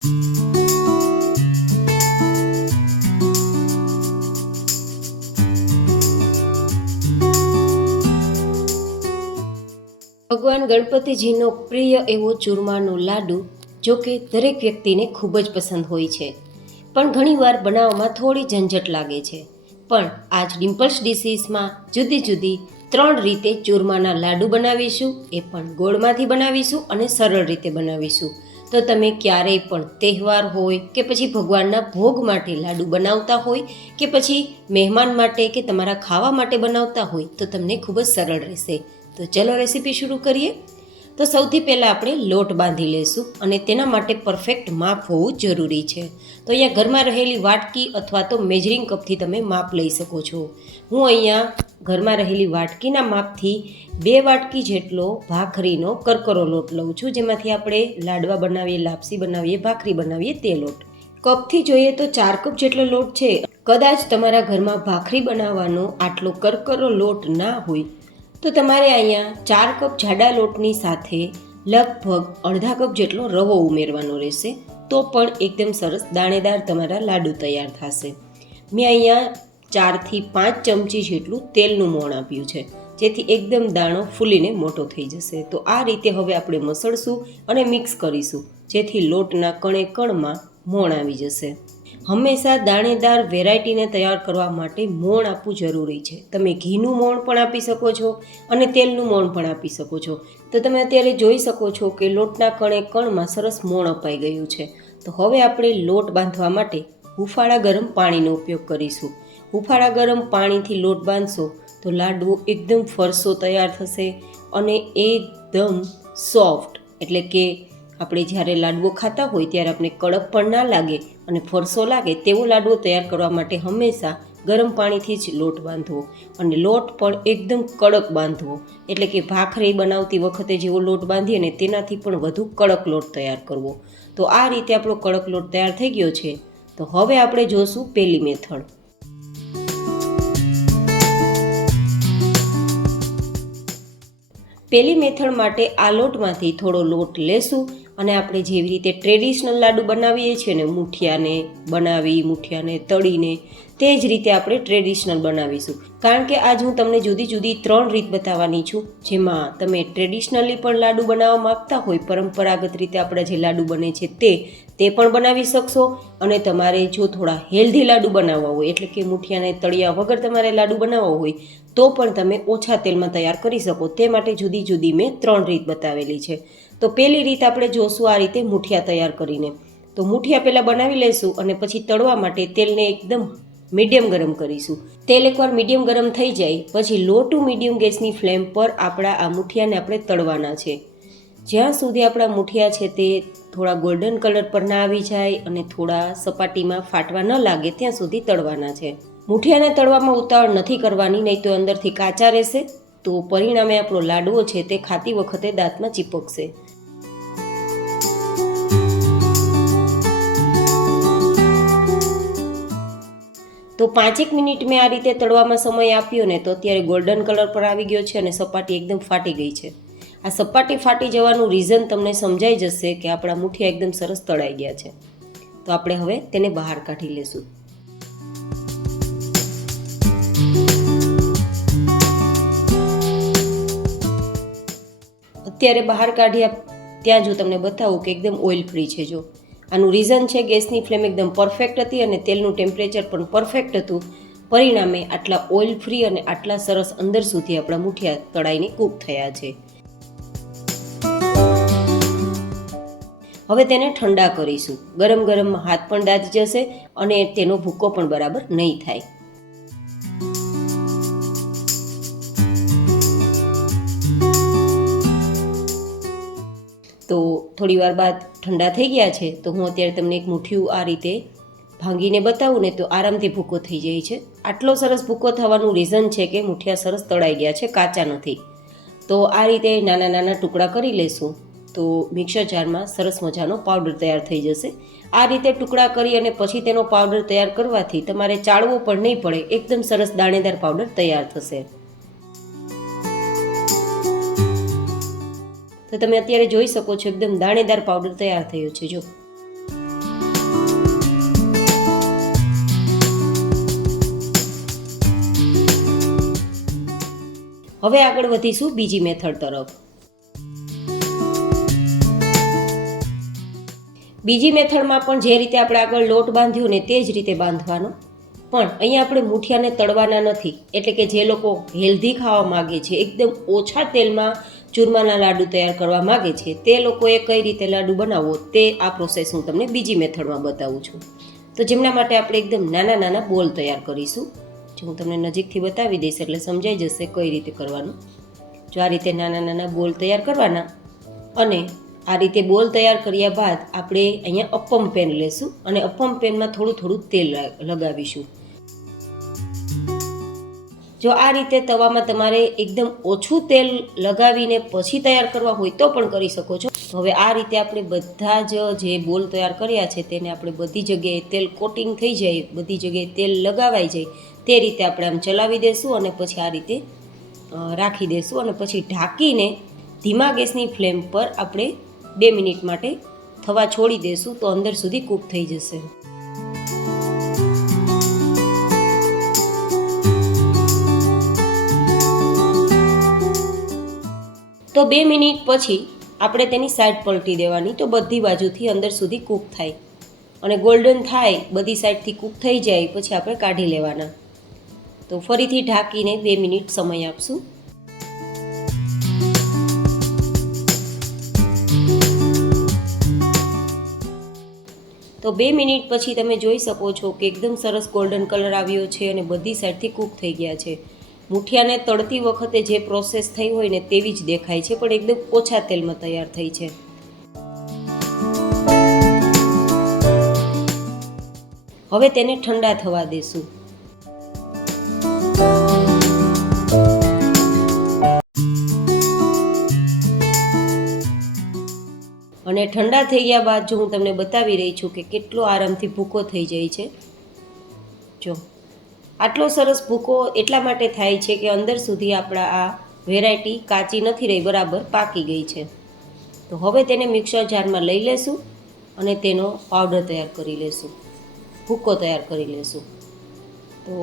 ભગવાન ગણપતિજીનો પ્રિય એવો ચૂરમાનો લાડુ જો કે દરેક વ્યક્તિને ખૂબ જ પસંદ હોય છે, પણ ઘણીવાર બનાવવામાં થોડી ઝંઝટ લાગે છે. પણ આજ ડિમ્પલ્સ ડિશીસમાં જુદી જુદી 3 રીતે ચૂરમાના લાડુ બનાવીશું, એ પણ ગોળમાંથી બનાવીશું અને સરળ રીતે બનાવીશું. તો તમે ક્યારેય પણ તહેવાર હોય કે પછી ભગવાનના ભોગ માટે લાડુ બનાવતા હોય કે પછી મહેમાન માટે કે તમારા ખાવા માટે બનાવતા હોય તો તમને ખૂબ જ સરળ રહેશે. તો ચલો રેસીપી શરૂ કરીએ. તો સૌથી પહેલાં આપણે લોટ બાંધી લઈશું અને તેના માટે પરફેક્ટ માપ હોવું જરૂરી છે. તો અહીંયા ઘરમાં રહેલી વાટકી અથવા તો મેજરિંગ કપથી તમે માપ લઈ શકો છો. હું અહીંયા ઘરમાં રહેલી વાટકીના માપથી 2 વાટકી જેટલો ભાખરીનો કરકરો લોટ લઉં છું, જેમાંથી આપણે લાડવા બનાવીએ, લાપસી બનાવીએ, ભાખરી બનાવીએ તે લોટ. કપથી જોઈએ તો 4 કપ જેટલો લોટ છે. કદાચ તમારા ઘરમાં ભાખરી બનાવવાનો આટલો કરકરો લોટ ના હોય તો તમારે અહીંયા 4 કપ જાડા લોટની સાથે લગભગ અડધા કપ જેટલો રવો ઉમેરવાનો રહેશે, તો પણ એકદમ સરસ દાણેદાર તમારા લાડુ તૈયાર થશે. મેં અહીંયા 4 થી 5 ચમચી જેટલું તેલનું મોણ આપ્યું છે, જેથી એકદમ દાણો ફૂલીને મોટો થઈ જશે. તો આ રીતે હવે આપણે મસળશું અને મિક્સ કરીશું, જેથી લોટના કણે કણમાં મોણ આવી જશે. હંમેશા દાણેદાર વેરાયટીને તૈયાર કરવા માટે મોણ આપવું જરૂરી છે. તમે ઘીનું મોણ પણ આપી શકો છો અને તેલનું મોણ પણ આપી શકો છો. તો તમે અત્યારે જોઈ શકો છો કે લોટના કણે કણમાં સરસ મોણ અપાઈ ગયું છે. તો હવે આપણે લોટ બાંધવા માટે હુંફાળા ગરમ પાણીનો ઉપયોગ કરીશું. હુંફાળા ગરમ પાણીથી લોટ બાંધશો તો લાડવો એકદમ ફરસો તૈયાર થશે અને એકદમ સોફ્ટ, એટલે કે આપણે જ્યારે લાડવો ખાતા હોય ત્યારે આપણે કડક પણ ના લાગે અને ફરસો લાગે તેવો લાડવો તૈયાર કરવા માટે હંમેશા ગરમ પાણીથી જ લોટ બાંધવો અને લોટ પણ એકદમ કડક બાંધવો, એટલે કે ભાખરી બનાવતી વખતે જેવો લોટ બાંધીએ ને તેનાથી પણ વધુ કડક લોટ તૈયાર કરવો. તો આ રીતે આપણો કડક લોટ તૈયાર થઈ ગયો છે. તો હવે આપણે જોશું પહેલી મેથડ. પહેલી મેથડ માટે આ લોટમાંથી થોડો લોટ લેશું અને આપણે જેવી રીતે ટ્રેડિશનલ લાડુ બનાવીએ છીએ ને, મુઠિયાને તળીને, તે જ રીતે આપણે ટ્રેડિશનલ બનાવીશું. કારણ કે આજ હું તમને જુદી જુદી 3 રીત બતાવવાની છું, જેમાં તમે ટ્રેડિશનલી પણ લાડુ બનાવવા માગતા હોય, પરંપરાગત રીતે આપણા જે લાડુ બને છે તે પણ બનાવી શકશો. અને તમારે જો થોડા હેલ્ધી લાડુ બનાવવા હોય, એટલે કે મુઠિયાને તળિયા વગર તમારે લાડુ બનાવવા હોય તો પણ તમે ઓછા તેલમાં તૈયાર કરી શકો. તે માટે જુદી જુદી મેં 3 રીત બતાવેલી છે. તો પહેલી રીત આપણે જોશું આ રીતે મુઠિયા તૈયાર કરીને. તો મુઠિયા પહેલાં બનાવી લઈશું અને પછી તળવા માટે તેલને એકદમ મીડિયમ ગરમ કરીશું. તેલ એકવાર મીડિયમ ગરમ થઈ જાય પછી લો ટુ મીડિયમ ગેસની ફ્લેમ પર આપણા આ મુઠિયાને આપણે તળવાના છે. જ્યાં સુધી આપણા મુઠિયા છે તે થોડા ગોલ્ડન કલર પર ના આવી જાય અને થોડા સપાટીમાં ફાટવા ન લાગે ત્યાં સુધી તળવાના છે. મુઠિયાને તળવામાં ઉતાવળ નથી કરવાની, નહીં તો અંદરથી કાચા રહેશે, તો પરિણામે આપણો લાડવો છે તે ખાતી વખતે દાંતમાં ચીપકશે. તો 5 મિનિટ મેં આ રીતે તળવામાં સમય આપ્યો ને, તો અત્યારે ગોલ્ડન કલર પર આવી ગયો છે અને સપાટી એકદમ ફાટી ગઈ છે. આ સપાટી ફાટી જવાનું રીઝન તમને સમજાઈ જશે કે આપણા મુઠિયા એકદમ સરસ તળાઈ ગયા છે. તો આપણે હવે તેને બહાર કાઢી લેશું. અત્યારે બહાર કાઢ્યા ત્યાં જો તમને બતાવું કે એકદમ ઓઇલ ફ્રી છે. જો આનું રીઝન છે ગેસની ફ્લેમ એકદમ પરફેક્ટ હતી અને તેલનું ટેમ્પરેચર પણ પરફેક્ટ હતું. પરિણામે આટલા ઓઇલ ફ્રી અને આટલા સરસ અંદર સુધી આપણા મુઠિયા તળાઈને કૂક થયા છે. હવે તેને ઠંડા કરીશું. ગરમ ગરમમાં હાથ પણ દાઝી જશે અને તેનો ભૂકો પણ બરાબર નહીં થાય. તો થોડી વાર બાદ ઠંડા થઈ ગયા છે. તો હું અત્યારે તમને એક મુઠિયું આ રીતે ભાંગીને બતાવું ને તો આરામથી ભૂકો થઈ જાય છે. આટલો સરસ ભૂકો થવાનું રીઝન છે કે મુઠિયા સરસ તળાઈ ગયા છે, કાચા નથી. તો આ રીતે નાના નાના ટુકડા કરી લેશું તો મિક્સર જારમાં સરસ મજાનો પાવડર તૈયાર થઈ જશે. આ રીતે ટુકડા કરી અને પછી તેનો પાવડર તૈયાર કરવાથી તમારે ચાળવો પણ નહીં પડે, એકદમ સરસ દાણેદાર પાવડર તૈયાર થશે. તો તમે અત્યારે જોઈ શકો છો એકદમ દાણેદાર પાવડર તૈયાર થયો છે. જો હવે આગળ વધીશું બીજી મેથડ તરફ. બીજી મેથડમાં પણ જે રીતે આપણે આગળ લોટ બાંધ્યો ને તે જ રીતે બાંધવાનો, પણ અહીંયા આપણે મૂઠિયાને તળવાના નથી. એટલે કે જે લોકો હેલ્ધી ખાવા માગે છે, એકદમ ઓછા તેલમાં ચૂરમાના લાડુ તૈયાર કરવા માગે છે, તે લોકોએ કઈ રીતે લાડુ બનાવવો તે આ પ્રોસેસ હું તમને બીજી મેથડમાં બતાવું છું. તો જેમના માટે આપણે એકદમ નાના નાના બોલ તૈયાર કરીશું. જો હું તમને નજીકથી બતાવી દઈશ એટલે સમજાઈ જશે કઈ રીતે કરવાનું. જો આ રીતે નાના નાના બોલ તૈયાર કરવાના, અને આ રીતે બોલ તૈયાર કર્યા બાદ આપણે અહીંયા અપ્પમ પેન લેશું અને અપ્પમ પેનમાં થોડું થોડું તેલ લગાવીશું. જો આ રીતે તવામાં તમારે એકદમ ઓછું તેલ લગાવીને પછી તૈયાર કરવા હોય તો પણ કરી શકો છો. હવે આ રીતે આપણે બધા જ જે બોલ તૈયાર કર્યા છે તેને આપણે બધી જગ્યાએ તેલ કોટિંગ થઈ જાય, બધી જગ્યાએ તેલ લગાવાઈ જાય તે રીતે આપણે આમ ચલાવી દઈશું અને પછી આ રીતે રાખી દઈશું અને પછી ઢાંકીને ધીમા ગેસની ફ્લેમ પર આપણે 2 મિનિટ માટે થવા છોડી દઈશું તો અંદર સુધી કૂક થઈ જશે. તો 2 મિનિટ પછી આપણે તેની સાઈડ પલટી દેવાની, તો બધી બાજુથી અંદર સુધી કૂક થાય અને ગોલ્ડન થાય, બધી સાઈડથી કૂક થઈ જાય પછી આપણે કાઢી લેવાના. તો ફરીથી ઢાંકીને 2 મિનિટ સમય આપશું. તો 2 મિનિટ પછી તમે જોઈ શકો છો કે એકદમ સરસ ગોલ્ડન કલર આવ્યો છે અને બધી સાઈડથી કૂક થઈ ગયા છે. મૂઠિયાને તળતી વખતે જે પ્રોસેસ થઈ હોય ને તેવી જ દેખાય છે, પણ એકદમ ઓછા તેલમાં તૈયાર થઈ છે. હવે તેને ઠંડા થવા દેશું. અને ઠંડા થઈ ગયા બાદ જો હું તમને બતાવી રહી છું કે કેટલો આરામથી ભૂકો થઈ જાય છે. જો આટલો સરસ ભૂકો એટલા માટે થાય છે કે અંદર સુધી આપણા આ વેરાયટી કાચી નથી રહી, બરાબર પાકી ગઈ છે. તો હવે તેને મિક્સર જારમાં લઈ લેશું અને તેનો પાવડર તૈયાર કરી લેશું, ભૂકો તૈયાર કરી લેશું. તો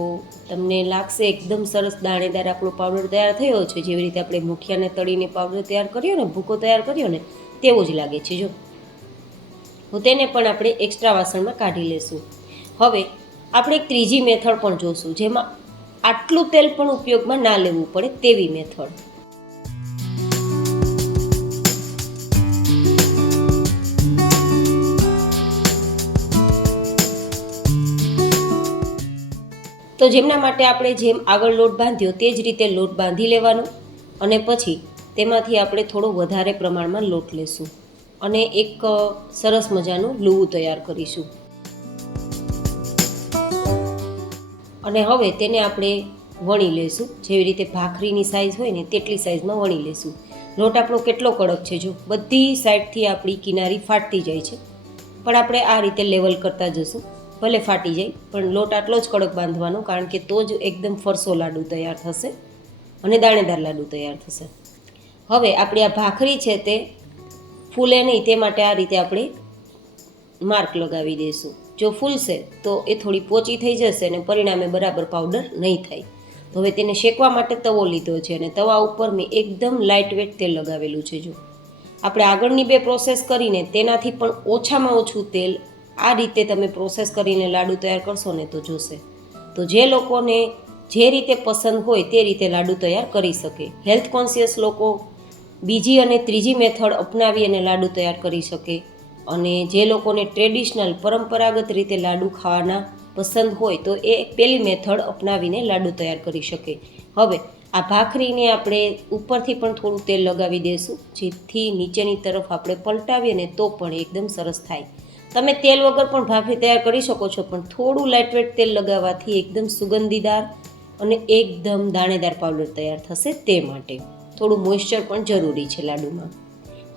તમને લાગશે એકદમ સરસ દાણેદાર આપણો પાવડર તૈયાર થયો છે. જેવી રીતે આપણે મૂઠિયાને તળીને પાવડર તૈયાર કર્યો ને, ભૂકો તૈયાર કર્યો ને, તેવો જ લાગે છે. જો તો તેને પણ આપણે એક્સ્ટ્રા વાસણમાં કાઢી લેશું. હવે આપણે એક ત્રીજી મેથડ પણ જોશું, જેમાં આટલું તેલ પણ ઉપયોગમાં ના લેવું પડે તેવી મેથડ. તો જેમના માટે આપણે જેમ આગળ લોટ બાંધ્યો તે જ રીતે લોટ બાંધી લેવાનો અને પછી તેમાંથી આપણે થોડો વધારે પ્રમાણમાં લોટ લેશું અને એક સરસ મજાનું લુવું તૈયાર કરીશું. અને હવે તેને આપણે વણી લેશું. જેવી રીતે ભાખરીની સાઈઝ હોય ને તેટલી સાઈઝમાં વણી લેશું. લોટ આપણો કેટલો કડક છે, જો બધી સાઈડથી આપણી કિનારી ફાટતી જાય છે, પણ આપણે આ રીતે લેવલ કરતા જશું. ભલે ફાટી જાય પણ લોટ આટલો જ કડક બાંધવાનો, કારણ કે તો જ એકદમ ફરસો લાડુ તૈયાર થશે અને દાણેદાર લાડુ તૈયાર થશે. હવે આપણી આ ભાખરી છે તે ફૂલે નહીં તે માટે આ રીતે આપણે માર્ક લગાવી દઈશું. જો ફૂલશે તો એ થોડી પોચી થઈ જશે અને પરિણામે બરાબર પાવડર નહીં થાય. તો હવે તેને શેકવા માટે તવો લીધો છે અને તવા ઉપર મેં એકદમ લાઇટ વેટ તેલ લગાવેલું છે. જો આપણે આગળની 2 પ્રોસેસ કરીને તેનાથી પણ ઓછામાં ઓછું તેલ આ રીતે તમે પ્રોસેસ કરીને લાડુ તૈયાર કરશો ને તો જોશે. તો જે લોકોને જે રીતે પસંદ હોય તે રીતે લાડુ તૈયાર કરી શકે. હેલ્થ કોન્શિયસ લોકો બીજી અને ત્રીજી મેથડ અપનાવી અને લાડુ તૈયાર કરી શકે, અને જે લોકોને ટ્રેડિશનલ પરંપરાગત રીતે લાડુ ખાવાના પસંદ હોય તો એ પહેલી મેથડ અપનાવીને લાડુ તૈયાર કરી શકે. હવે આ ભાખરીને આપણે ઉપરથી પણ થોડું તેલ લગાવી દઈશું, જેથી નીચેની તરફ આપણે પલટાવીએ ને તો પણ એકદમ સરસ થાય. તમે તેલ વગર પણ ભાખરી તૈયાર કરી શકો છો, પણ થોડું લાઇટવેટ તેલ લગાવવાથી એકદમ સુગંધીદાર અને એકદમ દાણેદાર પાવડર તૈયાર થશે. તે માટે થોડું મોઇશ્ચર પણ જરૂરી છે લાડુમાં.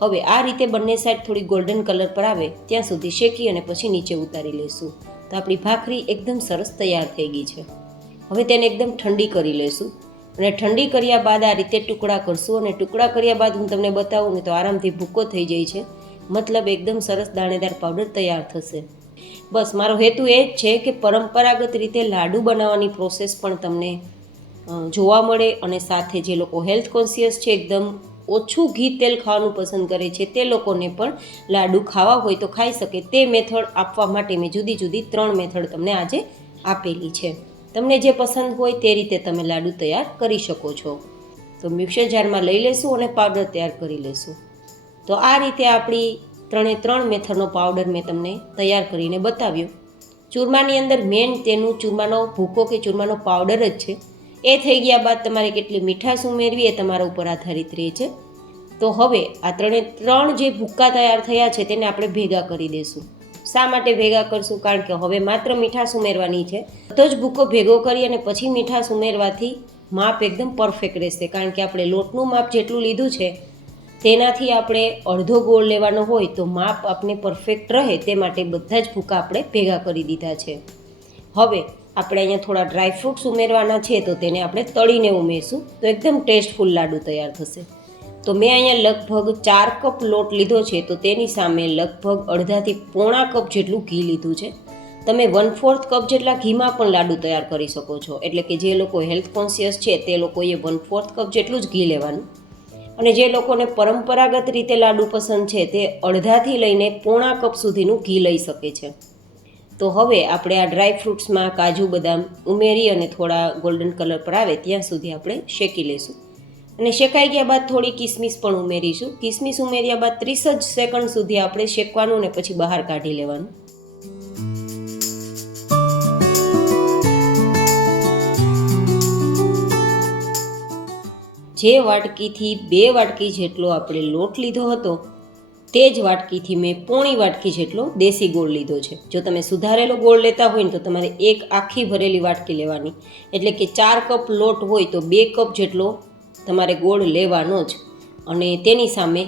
હવે આ રીતે બંને સાઈડ થોડી ગોલ્ડન કલર પર આવે ત્યાં સુધી શેકી અને પછી નીચે ઉતારી લઈશું. તો આપણી ભાખરી એકદમ સરસ તૈયાર થઈ ગઈ છે. હવે તેને એકદમ ઠંડી કરી લઈશું અને ઠંડી કર્યા બાદ આ રીતે ટુકડા કરશું. અને ટુકડા કર્યા બાદ હું તમને બતાવું ને તો આરામથી ભૂકો થઈ જાય છે, મતલબ એકદમ સરસ દાણેદાર પાવડર તૈયાર થશે. બસ મારો હેતુ એ જ છે કે પરંપરાગત રીતે લાડુ બનાવવાની પ્રોસેસ પણ તમને જોવા મળે. અને સાથે જે લોકો હેલ્થ કોન્શિયસ છે, એકદમ ઓછું ઘી તેલ ખાવાનું પસંદ કરે છે, તે લોકોને પણ લાડુ ખાવા હોય તો ખાઈ શકે. તે મેથડ આપવા માટે મેં જુદી જુદી 3 મેથડ તમને આજે આપેલી છે. તમને જે પસંદ હોય તે રીતે તમે લાડુ તૈયાર કરી શકો છો. તો મિક્સર જારમાં લઈ લેશું અને પાવડર તૈયાર કરી લેશું. તો આ રીતે આપણી 3 મેથડનો પાવડર મેં તમને તૈયાર કરીને બતાવ્યો. ચૂરમાની અંદર મેન તેનું ચૂરમાનો ભૂકો કે ચૂરમાનો પાવડર જ છે. એ થઈ ગયા બાદ તમારે કેટલી મીઠાશ ઉમેરવી એ તમારા ઉપર આધારિત રહે છે. તો હવે આ 3 જે ભૂક્કા તૈયાર થયા છે તેને આપણે ભેગા કરી દઈશું. શા માટે ભેગા કરશું? કારણ કે હવે માત્ર મીઠાશ ઉમેરવાની છે. બધો જ ભૂકો ભેગો કરી અને પછી મીઠાશ ઉમેરવાથી માપ એકદમ પરફેક્ટ રહેશે. કારણ કે આપણે લોટનું માપ જેટલું લીધું છે તેનાથી આપણે અડધો ગોળ લેવાનો હોય તો માપ આપણે પરફેક્ટ રહે તે માટે બધા જ ભૂકા આપણે ભેગા કરી દીધા છે. હવે આપણે અહીંયા થોડા ડ્રાયફ્રૂટ્સ ઉમેરવાના છે તો તેને આપણે તળીને ઉમેરશું તો એકદમ ટેસ્ટફુલ લાડુ તૈયાર થશે. તો મેં અહીંયા લગભગ 4 કપ લોટ લીધો છે તો તેની સામે લગભગ અડધાથી પોણા કપ જેટલું ઘી લીધું છે. તમે 1/4 કપ જેટલા ઘીમાં પણ લાડુ તૈયાર કરી શકો છો. એટલે કે જે લોકો હેલ્થ કોન્શિયસ છે તે લોકોએ 1/4 કપ જેટલું જ ઘી લેવાનું. અને જે લોકોને પરંપરાગત રીતે લાડુ પસંદ છે તે અડધાથી લઈને પોણા કપ સુધીનું ઘી લઈ શકે છે. તો હવે આપણે આ ડ્રાયફ્રૂટ્સમાં કાજુ બદામ ઉમેરી અને થોડા ગોલ્ડન કલર પર આવે ત્યાં સુધી આપણે શેકી લઈશું. અને શેકાઈ ગયા બાદ થોડી કિસમિસ પણ ઉમેરીશું. કિસમિસ ઉમેર્યા બાદ 30 જ સેકન્ડ સુધી આપણે શેકવાનું ને પછી બહાર કાઢી લેવાનું. જે વાટકીથી 2 વાટકી જેટલો આપણે લોટ લીધો હતો તે જ વાટકીથી મેં પોણી વાટકી જેટલો દેશી ગોળ લીધો છે. જો તમે સુધારેલો ગોળ લેતા હોય ને તો તમારે 1 આખી ભરેલી વાટકી લેવાની. એટલે કે 4 કપ લોટ હોય તો 2 કપ જેટલો તમારે ગોળ લેવાનો જ. અને તેની સામે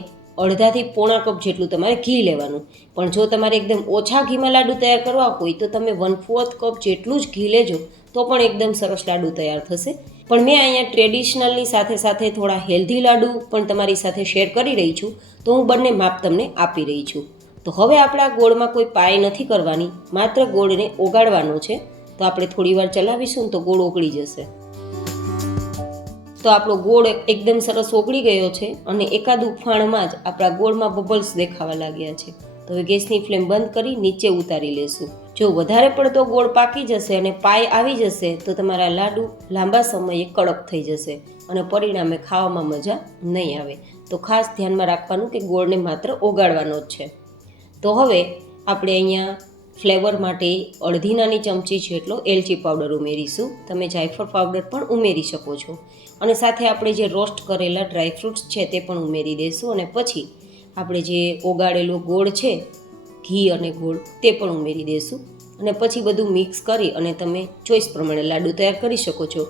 અડધાથી પોણા કપ જેટલું તમારે ઘી લેવાનું. પણ જો તમારે એકદમ ઓછા ઘીમાં લાડુ તૈયાર કરવા હોય તો તમે 1/4 કપ જેટલું જ ઘી લેજો તો પણ એકદમ સરસ લાડુ તૈયાર થશે. પણ મેં અહીંયા ટ્રેડિશનલની સાથે સાથે થોડા હેલ્ધી લાડુ પણ તમારી સાથે શેર કરી રહી છું. તો હું બંને માપ તમને આપી રહી છું. તો હવે આપણા ગોળમાં કોઈ પાય નથી કરવાની, માત્ર ગોળને ઓગાળવાનો છે. તો આપણે થોડી વાર ચલાવીશું ને તો ગોળ ઓગળી જશે. તો આપણો ગોળ એકદમ સરસ ઓગળી ગયો છે અને એકાદ ઉફાણમાં જ આપણા ગોળમાં બબલ્સ દેખાવા લાગ્યા છે. તો હવે ગેસની ફ્લેમ બંધ કરી નીચે ઉતારી લેશું. જો વધારે પડતો ગોળ પાકી જશે અને પાય આવી જશે તો તમારા લાડુ લાંબા સમયે કડક થઈ જશે અને પરિણામે ખાવામાં મજા નહીં આવે. તો ખાસ ધ્યાનમાં રાખવાનું કે ગોળને માત્ર ઓગાળવાનો જ છે. તો હવે આપણે અહીંયા ફ્લેવર માટે અડધી નાની ચમચી જેટલો એલચી પાવડર ઉમેરીશું. તમે જાયફળ પાવડર પણ ઉમેરી શકો છો. અને સાથે આપણે જે રોસ્ટ કરેલા ડ્રાયફ્રૂટ્સ છે તે પણ ઉમેરી દઈશું. અને પછી આપણે જે ઓગાળેલો ગોળ છે, ઘી અને ગોળ, તે પણ ઉમેરી દઈશું. અને પછી બધું મિક્સ કરી અને તમે ચોઈસ પ્રમાણે લાડુ તૈયાર કરી શકો છો.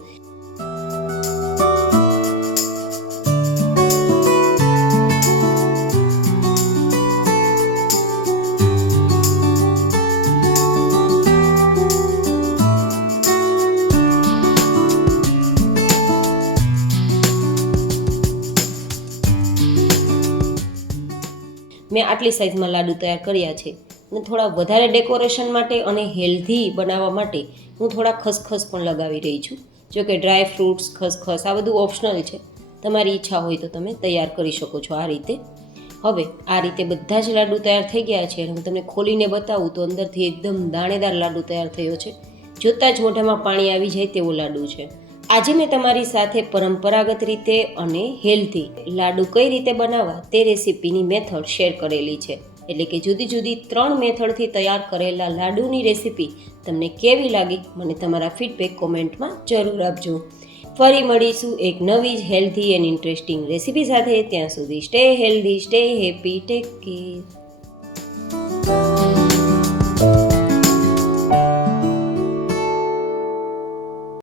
મેં આટલી સાઇઝમાં લાડુ તૈયાર કર્યા છે. અને થોડા વધારે ડેકોરેશન માટે અને હેલ્ધી બનાવવા માટે હું થોડા ખસખસ પણ લગાવી રહી છું. જો કે ડ્રાય ફ્રૂટ્સ, ખસખસ આ બધું ઓપ્શનલ છે. તમારી ઈચ્છા હોય તો તમે તૈયાર કરી શકો છો આ રીતે. હવે આ રીતે બધા જ લાડુ તૈયાર થઈ ગયા છે. અને હું તમને ખોલીને બતાવું તો અંદરથી એકદમ દાણેદાર લાડુ તૈયાર થયો છે. જોતાં જ મોઢામાં પાણી આવી જાય તેવો લાડુ છે. આજે મેં તમારી સાથે પરંપરાગત રીતે અને હેલ્ધી લાડુ કઈ રીતે બનાવવા તે રેસીપીની મેથડ શેર કરેલી છે. એટલે કે જુદી જુદી 3 મેથડથી તૈયાર કરેલા લાડુની રેસીપી તમને કેવી લાગી મને તમારા ફીડબેક કોમેન્ટમાં જરૂર આપજો. ફરી મળીશું એક નવી જ હેલ્ધી એન્ડ ઇન્ટરેસ્ટિંગ રેસીપી સાથે. ત્યાં સુધી stay healthy, stay happy, take care.